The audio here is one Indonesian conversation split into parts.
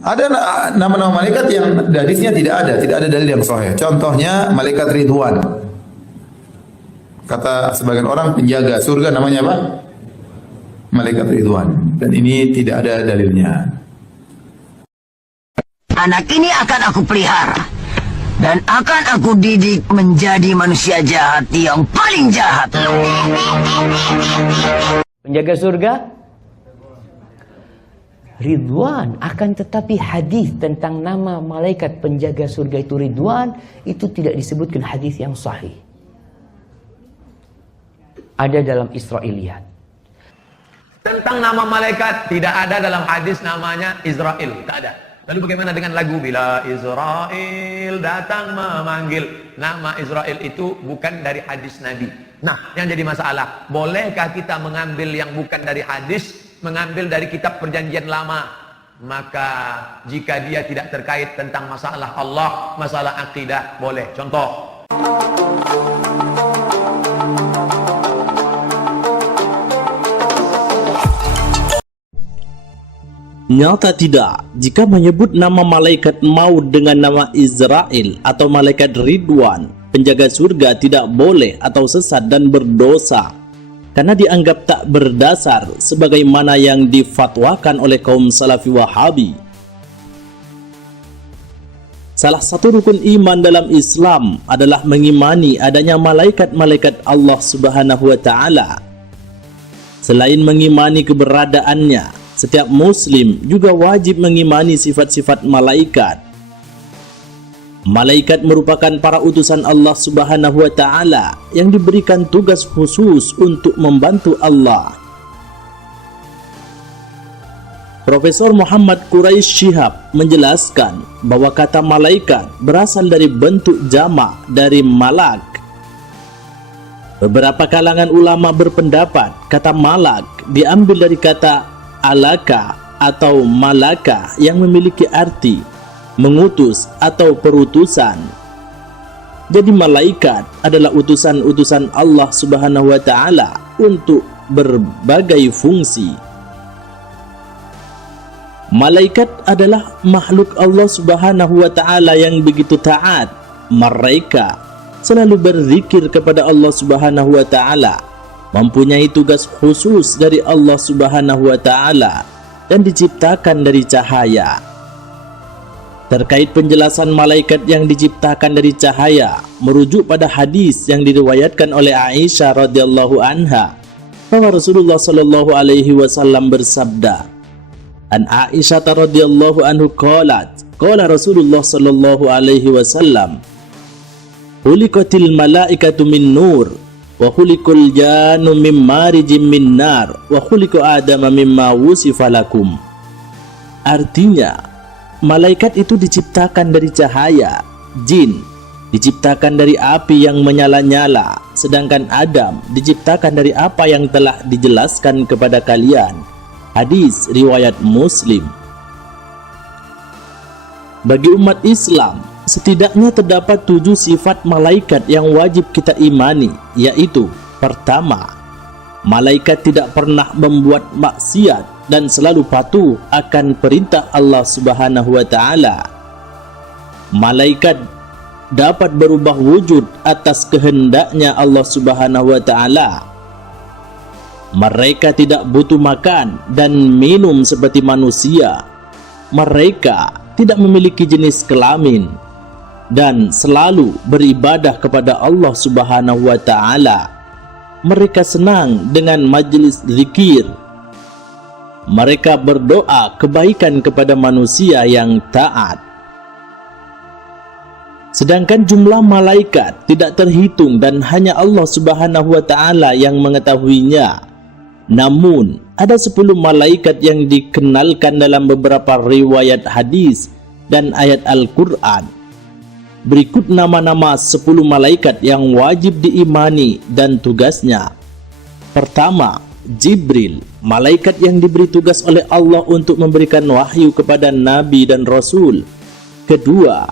Ada nama-nama malaikat yang hadisnya tidak ada dalil yang sahih. Contohnya malaikat Ridwan. Kata sebagian orang penjaga surga namanya apa? Malaikat Ridwan. Dan ini tidak ada dalilnya. Anak ini akan aku pelihara dan akan aku didik menjadi manusia jahat yang paling jahat. Penjaga surga Ridwan, akan tetapi hadis tentang nama malaikat penjaga surga itu Ridwan itu tidak disebutkan hadis yang sahih. Ada dalam Israiliyat. Tentang nama malaikat tidak ada dalam hadis namanya Israel, tak ada. Lalu bagaimana dengan lagu bila Israel datang memanggil? Nama Israel itu bukan dari hadis Nabi. Nah, yang jadi masalah, bolehkah kita mengambil yang bukan dari hadis, mengambil dari kitab perjanjian lama? Maka jika dia tidak terkait tentang masalah Allah, masalah akidah, boleh. Contoh, nyata tidak jika menyebut nama malaikat maut dengan nama Israel atau malaikat Ridwan, penjaga surga, tidak boleh atau sesat dan berdosa karena dianggap tak berdasar sebagaimana yang difatwakan oleh kaum Salafi Wahabi. Salah satu rukun iman dalam Islam adalah mengimani adanya malaikat-malaikat Allah Subhanahu wa taala. Selain mengimani keberadaannya, setiap muslim juga wajib mengimani sifat-sifat malaikat. Malaikat merupakan para utusan Allah Subhanahu wa taala yang diberikan tugas khusus untuk membantu Allah. Profesor Muhammad Quraish Shihab menjelaskan bahwa kata malaikat berasal dari bentuk jamak dari malak. Beberapa kalangan ulama berpendapat kata malak diambil dari kata alaka atau malaka yang memiliki arti mengutus atau perutusan. Jadi malaikat adalah utusan-utusan Allah Subhanahu wa taala untuk berbagai fungsi. Malaikat adalah makhluk Allah Subhanahu wa taala yang begitu taat. Mereka selalu berzikir kepada Allah Subhanahu wa taala, mempunyai tugas khusus dari Allah Subhanahu wa taala dan diciptakan dari cahaya. Terkait penjelasan malaikat yang diciptakan dari cahaya, merujuk pada hadis yang diriwayatkan oleh Aisyah radhiyallahu anha bahwa Rasulullah sallallahu alaihi wasallam bersabda, "An Aisyah radhiyallahu anhu qalat, qala Rasulullah sallallahu alaihi wasallam, khuliqatil malaikatu min nur wa khuliqul jannu mim marijim min nar wa khuliqu adama mimma wusifa lakum." Artinya, malaikat itu diciptakan dari cahaya, jin diciptakan dari api yang menyala-nyala, sedangkan Adam diciptakan dari apa yang telah dijelaskan kepada kalian. Hadis riwayat Muslim. Bagi umat Islam, setidaknya terdapat 7 sifat malaikat yang wajib kita imani, yaitu: pertama, malaikat tidak pernah membuat maksiat dan selalu patuh akan perintah Allah Subhanahu wa taala. Malaikat dapat berubah wujud atas kehendaknya Allah Subhanahu wa taala. Mereka tidak butuh makan dan minum seperti manusia. Mereka tidak memiliki jenis kelamin dan selalu beribadah kepada Allah Subhanahu wa taala. Mereka senang dengan majelis zikir. Mereka berdoa kebaikan kepada manusia yang taat. Sedangkan jumlah malaikat tidak terhitung dan hanya Allah Subhanahu wa taala yang mengetahuinya. Namun, ada 10 malaikat yang dikenalkan dalam beberapa riwayat hadis dan ayat Al-Quran. Berikut nama-nama 10 malaikat yang wajib diimani dan tugasnya. Pertama, Jibril, malaikat yang diberi tugas oleh Allah untuk memberikan wahyu kepada Nabi dan Rasul. Kedua,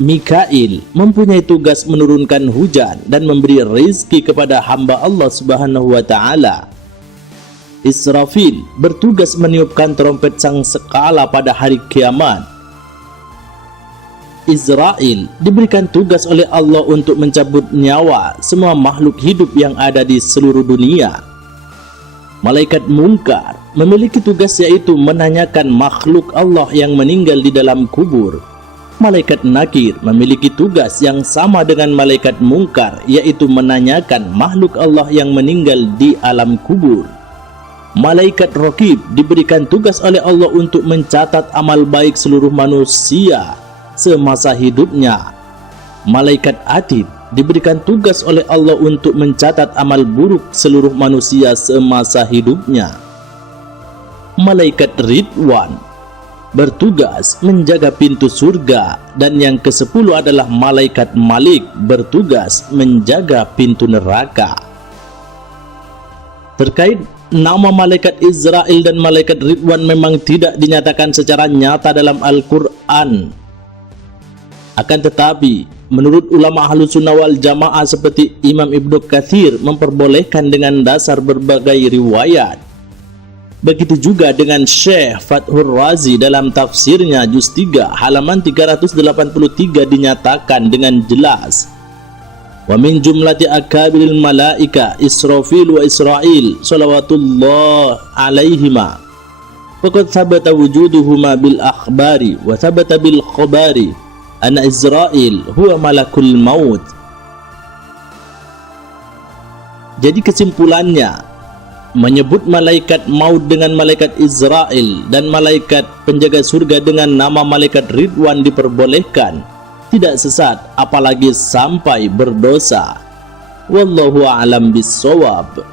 Mikail, mempunyai tugas menurunkan hujan dan memberi rizki kepada hamba Allah Subhanahu wa taala. Israfil bertugas meniupkan trompet sang sekala pada hari kiamat. Israel diberikan tugas oleh Allah untuk mencabut nyawa semua makhluk hidup yang ada di seluruh dunia. Malaikat Munkar memiliki tugas yaitu menanyakan makhluk Allah yang meninggal di dalam kubur. Malaikat Nakir memiliki tugas yang sama dengan malaikat Munkar, yaitu menanyakan makhluk Allah yang meninggal di alam kubur. Malaikat Raqib diberikan tugas oleh Allah untuk mencatat amal baik seluruh manusia semasa hidupnya. Malaikat Atid diberikan tugas oleh Allah untuk mencatat amal buruk seluruh manusia semasa hidupnya. Malaikat Ridwan bertugas menjaga pintu surga, dan yang ke-10 adalah malaikat Malik bertugas menjaga pintu neraka. Terkait nama malaikat Israel dan malaikat Ridwan memang tidak dinyatakan secara nyata dalam Al-Quran. Akan tetapi, menurut ulama Ahlus Sunnah wal Jamaah seperti Imam Ibnu Katsir memperbolehkan dengan dasar berbagai riwayat. Begitu juga dengan Syekh Fathur Razi dalam tafsirnya juz 3 halaman 383 dinyatakan dengan jelas, wa min jumlati akabiril malaika Israfil wa Israil salawatullah alaihima faqad thabata wujuduhuma bil akhbari wa thabata bil khabari anna Israil huwa malakul maut. Jadi kesimpulannya, menyebut malaikat maut dengan malaikat Israel dan malaikat penjaga surga dengan nama malaikat Ridwan diperbolehkan, tidak sesat apalagi sampai berdosa. Wallahu a'lam bissawab.